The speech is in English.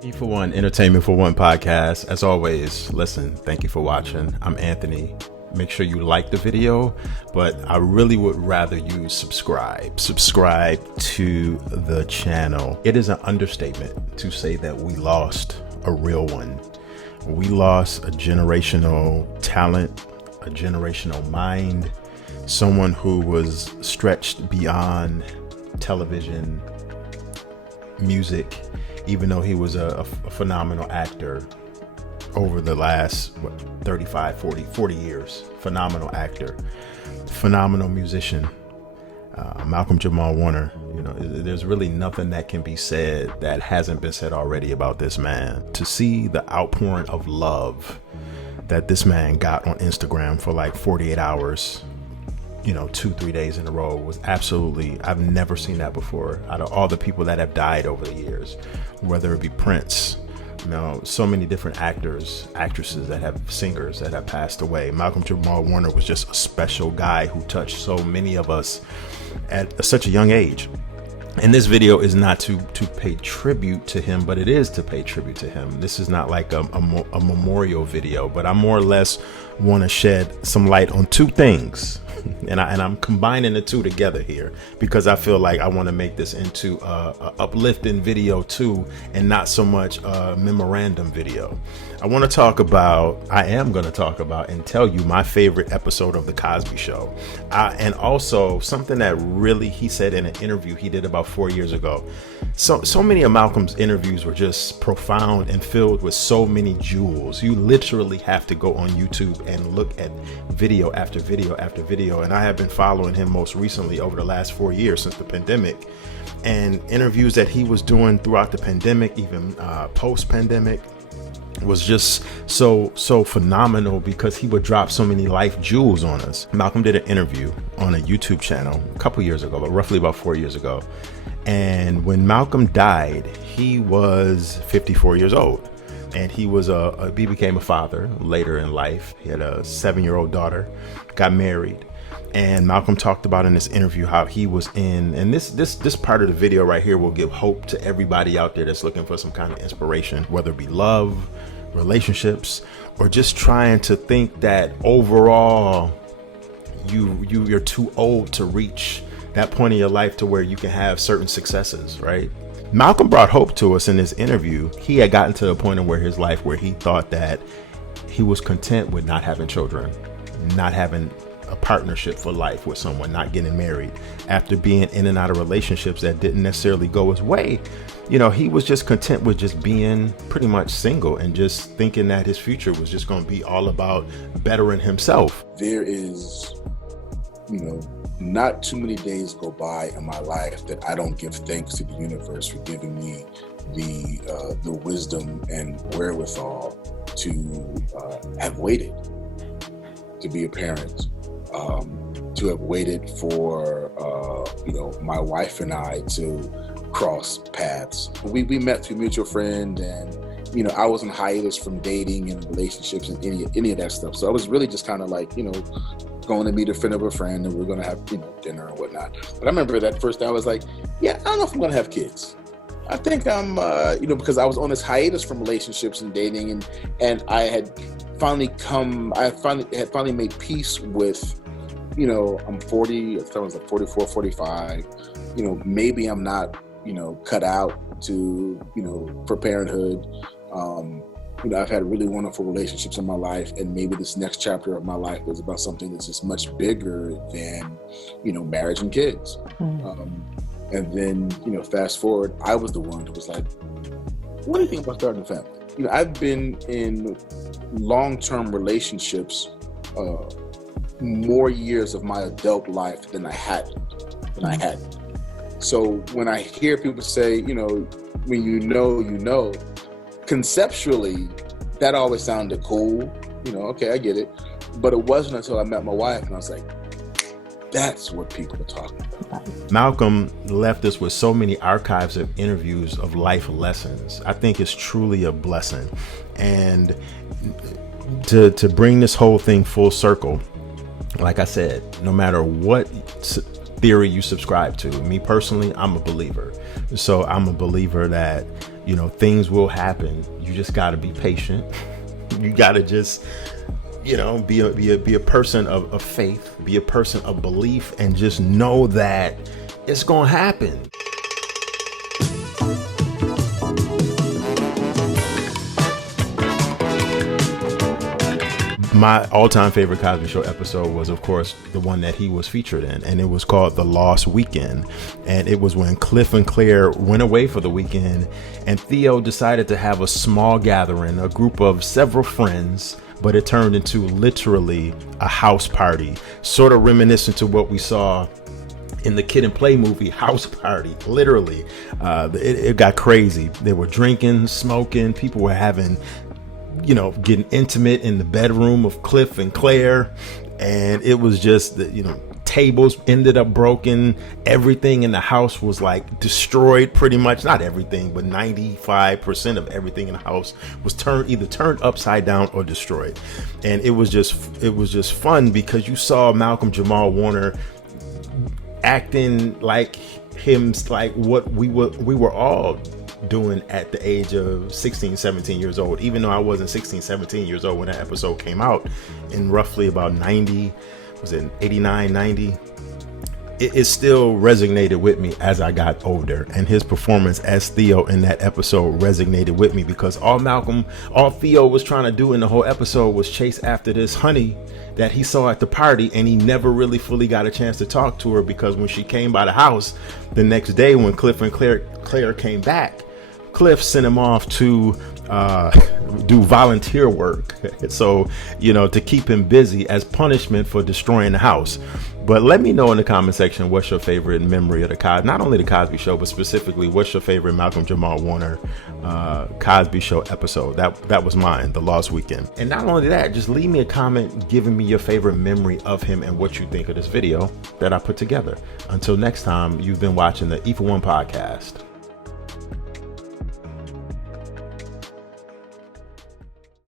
E for One, Entertainment for One podcast. As always, listen, thank you for watching. I'm Anthony. Make sure you like the video, but I really would rather you subscribe to the channel. It is an understatement to say that we lost a real one. We lost a generational talent, a generational mind, someone who was stretched beyond television, music, even though he was a phenomenal actor over the last 35, 40 years. Phenomenal actor, phenomenal musician, Malcolm-Jamal Warner. You know, there's really nothing that can be said that hasn't been said already about this man. To see the outpouring of love that this man got on Instagram for like 48 hours, 2-3 days in a row was absolutely, I've never seen that before. Out of all the people that have died over the years, whether it be Prince, so many different actors, actresses singers that have passed away. Malcolm-Jamal Warner was just a special guy who touched so many of us at such a young age. And this video is not to pay tribute to him, but it is to pay tribute to him. This is not like a memorial video, but I more or less want to shed some light on two things. And I'm combining the two together here because I feel like I want to make this into a uplifting video too, and not so much a memorandum video. I am going to talk about and tell you my favorite episode of the Cosby Show. And also something that really he said in an interview he did about 4 years ago. So many of Malcolm's interviews were just profound and filled with so many jewels. You literally have to go on YouTube and look at video after video after video. And I have been following him most recently over the last 4 years since the pandemic, and interviews that he was doing throughout the pandemic, even post-pandemic, was just so phenomenal because he would drop so many life jewels on us. Malcolm did an interview on a YouTube channel a couple years ago, but roughly about 4 years ago. And when Malcolm died, he was 54 years old. And he became a father later in life. He had a 7-year-old daughter, got married. And Malcolm talked about in this interview how he was in, and this part of the video right here will give hope to everybody out there that's looking for some kind of inspiration, whether it be love, relationships, or just trying to think that overall you're too old to reach that point in your life to where you can have certain successes, right? Malcolm brought hope to us in this interview. He had gotten to a point in his life where he thought that he was content with not having children, not having a partnership for life with someone, not getting married. After being in and out of relationships that didn't necessarily go his way, he was just content with just being pretty much single and just thinking that his future was just going to be all about bettering himself. There is, not too many days go by in my life that I don't give thanks to the universe for giving me the wisdom and wherewithal to have waited to be a parent, to have waited for my wife and I to cross paths. We met through a mutual friend, and I was in hiatus from dating and relationships and any of that stuff. So I was really just kind of like going to meet a friend of a friend, and we are going to have dinner and whatnot. But I remember that first day I was like, I don't know if I'm going to have kids. I think I'm because I was on this hiatus from relationships and dating, and I had finally made peace with, I'm 40, at the time I was like 44, 45, maybe I'm not, cut out to, for parenthood. I've had really wonderful relationships in my life, and maybe this next chapter of my life is about something that's just much bigger than, marriage and kids. And then, fast forward, I was the one who was like, what do you think about starting a family? I've been in long-term relationships more years of my adult life than I had. So when I hear people say, when you know, conceptually, that always sounded cool. Okay, I get it. But it wasn't until I met my wife and I was like, that's what people are talking about. Malcolm left us with so many archives of interviews of life lessons. I think it's truly a blessing. And to bring this whole thing full circle, like I said, no matter what theory you subscribe to. Me personally, I'm a believer. So I'm a believer that, you know, things will happen. You just got to be patient. You got to just, you know, be a person of faith, be a person of belief, and just know that it's going to happen. My all-time favorite Cosby Show episode was, of course, the one that he was featured in, and it was called The Lost Weekend. And it was when Cliff and Claire went away for the weekend, and Theo decided to have a small gathering, a group of several friends, but it turned into literally a house party, sort of reminiscent to what we saw in the Kid and Play movie House Party. Literally, it got crazy. They were drinking, smoking, people were having, you know, getting intimate in the bedroom of Cliff and Claire, and it was just that, you know, tables ended up broken, everything in the house was like destroyed, pretty much. Not everything, but 95% of everything in the house was either turned upside down or destroyed. And it was just fun because you saw Malcolm-Jamal Warner acting like him, like what we were all doing at the age of 16, 17 years old. Even though I wasn't 16, 17 years old when that episode came out in roughly about 90, was it 89, 90? It still resonated with me as I got older, and his performance as Theo in that episode resonated with me because all Theo was trying to do in the whole episode was chase after this honey that he saw at the party, and he never really fully got a chance to talk to her because when she came by the house the next day, when Cliff and Claire came back, Cliff sent him off to do volunteer work. So, you know, to keep him busy as punishment for destroying the house. But let me know in the comment section what's your favorite memory of not only the Cosby Show, but specifically what's your favorite Malcolm-Jamal Warner Cosby Show episode. That was mine, The Lost Weekend. And not only that, just leave me a comment giving me your favorite memory of him and what you think of this video that I put together. Until next time, you've been watching the E for One podcast.